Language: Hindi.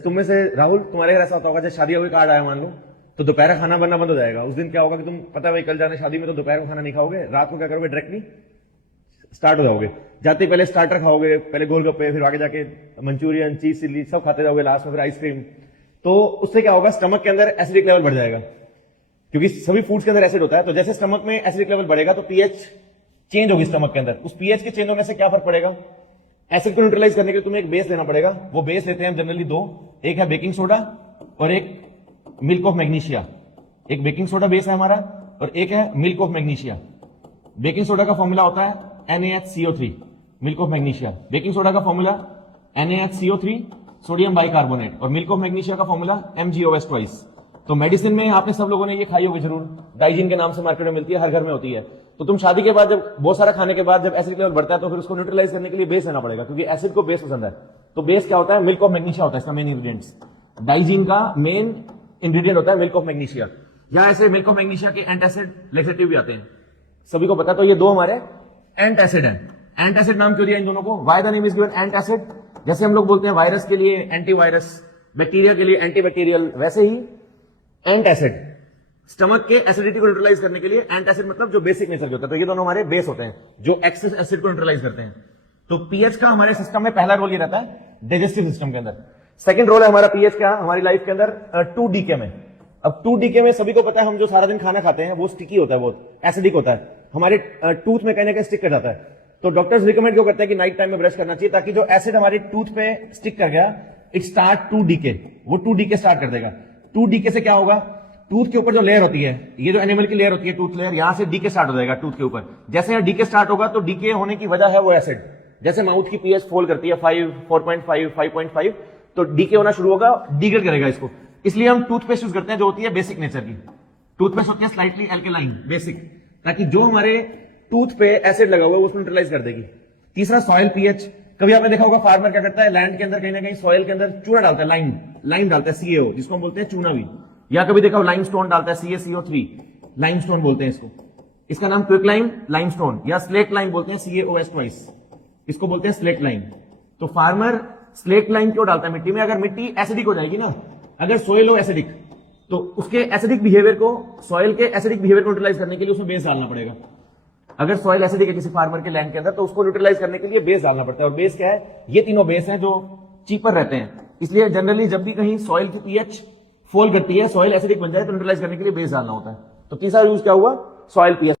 तुम में से राहुल, तुम्हारे घर ऐसा होता होगा, जैसे शादी का कोई कार्ड आया मान लो, तो दोपहर का खाना बनना बंद हो जाएगा। उस दिन क्या होगा कि तुम पता है भाई कल जाने शादी में, तो दोपहर का खाना नहीं खाओगे, रात को क्या करोगे, डायरेक्टली स्टार्ट हो जाओगे। जाते ही पहले स्टार्टर खाओगे, पहले गोलगप्पे, फिर आगे जाके मंचूरियन, चीज चिल्ली सब खाते जाओगे, लास्ट में फिर आइसक्रीम। तो उससे क्या होगा, स्टमक के अंदर एसिडिक लेवल बढ़ जाएगा, क्योंकि सभी फूड्स के अंदर एसिड होता है। तो जैसे स्टमक में एसिडिक लेवल बढ़ेगा तो पीएच चेंज होगी स्टमक के अंदर। उस पीएच के चेंज होने से क्या फर्क पड़ेगा, एसिड को न्यूट्रलाइज करने के लिए तुम्हें एक बेस लेना पड़ेगा। वो बेस लेते हैं जनरली दो, एक है बेकिंग सोडा और एक मिल्क ऑफ मैग्नीशिया। एक बेकिंग सोडा बेस है हमारा और एक है milk of magnesia. Baking soda का फॉर्मूला होता है NaHCO3, milk of magnesia. Baking soda का फॉर्मूला NaHCO3 सोडियम बाइकार्बोनेट, और मिल्क ऑफ मैग्नीशिया का फॉर्मूला MgOH ट्वाइस। तो मेडिसिन में आपने सब लोगों ने ये खाई होगी जरूर, डाइजीन के नाम से मार्केट में मिलती है, हर घर में होती है। तो तुम शादी के बाद जब बहुत सारा खाने के बाद जब एसिड लेवल बढ़ता है तो फिर उसको न्यूट्रलाइज करने के लिए बेस लेना पड़ेगा, क्योंकि एसिड को बेस पसंद है। तो बेस क्या होता है, मिल्क ऑफ मैग्नीशिया होता है इसका मेन इंग्रेडिएंट्स। डाइजीन का मेन इंग्रेडिएंट होता है मिल्क ऑफ मैग्नीशिया। यहां ऐसे मिल्क ऑफ मैग्नीशिया के एंटासिड लेक्सेटिव भी आते हैं, सभी को पता है। तो ये दो हमारे एंटासिड है। एंटासिड नाम क्यों दिया इन दोनों को, why the name is given antacid. जैसे हम लोग बोलते हैं वायरस के लिए एंटीवायरस, बैक्टीरिया के लिए एंटीबैक्टीरियल, वैसे ही एंटासिड स्टमक के एसिडिटी को न्यूट्रलाइज करने के लिए एंटासिड मतलब जो बेसिक नेचर के होता है। तो ये दोनों हमारे बेस होते हैं जो एक्सेस एसिड को न्यूट्रलाइज करते हैं। तो पीएच का हमारे सिस्टम में पहला रोल ये रहता है डाइजेस्टिव सिस्टम के अंदर। सेकंड रोल है हमारा पीएच का हमारी लाइफ के अंदर 2 में। अब 2 में सभी को पता है, हम जो सारा दिन खाना खाते हैं वो स्टिकी होता है, बहुत एसिडिक होता है, हमारे टूथ में कहीं ना कहीं स्टिक कर जाता है। तो डॉक्टर्स रिकमेंड क्यों करते हैं कि नाइट टाइम में ब्रश करना चाहिए, ताकि जो एसिड हमारे टूथ पे स्टिक कर गया, इट स्टार्ट टू डीके, वो 2 स्टार्ट कर देगा। 2 से क्या होगा, टूथ के ऊपर जो लेयर होती है, ये जो एनिमल की लेयर होती है टूथ लेयर, यहां से डीके स्टार्ट हो जाएगा टूथ के ऊपर। जैसे यहां डीके स्टार्ट होगा तो डीके होने की वजह है वो एसिड। जैसे माउथ की पीएच फॉल करती है 5, 4.5, 5.5, तो डीके होना शुरू होगा, डीग्रेड करेगा इसको। इसलिए हम टूथपेस्ट यूज करते हैं जो होती है बेसिक नेचर की। टूथपेस्ट होती है स्लाइटली एल्केलाइन बेसिक, ताकि जो हमारे टूथ पे एसिड लगा हुआ है उसको न्यूट्रलाइज कर देगी। तीसरा सॉइल पीएच। कभी आपने देखा होगा फार्मर क्या करता है, लैंड के अंदर कहीं ना कहीं सॉइल के अंदर चूना डालता है, लाइम डालता है, CaO, जिसको हम बोलते हैं चूना भी। या कभी देखा लाइमस्टोन डालता है, CaCO3, लाइमस्टोन बोलते हैं इसको। इसका नाम क्विकलाइम लाइमस्टोन या स्लेट लाइम बोलते हैं, CaOH ट्वाइस, इसको बोलते हैं स्लेट लाइम। तो फार्मर स्लेट लाइम क्यों डालता है मिट्टी में, अगर मिट्टी एसिडिक हो जाएगी ना, अगर सोइल हो एसिडिक, तो उसके एसिडिक बिहेवियर को, सॉइल के एसिडिक बिहेवियर को न्यूट्रलाइज करने के लिए उसमें बेस डालना पड़ेगा। अगर सॉइल एसिडिक है किसी फार्मर के लैंड के अंदर, तो उसको न्यूट्रलाइज करने के लिए बेस डालना पड़ता है। और बेस क्या है, ये तीनों बेस हैं जो चीपर रहते हैं। इसलिए जनरली जब भी कहीं सॉइल की पीएच फॉल करती है, सॉइल एसिडिक बन जाए, तो न्यूट्रलाइज करने के लिए बेस डालना होता है। तो तीसरा यूज क्या हुआ, सॉइल पीएच।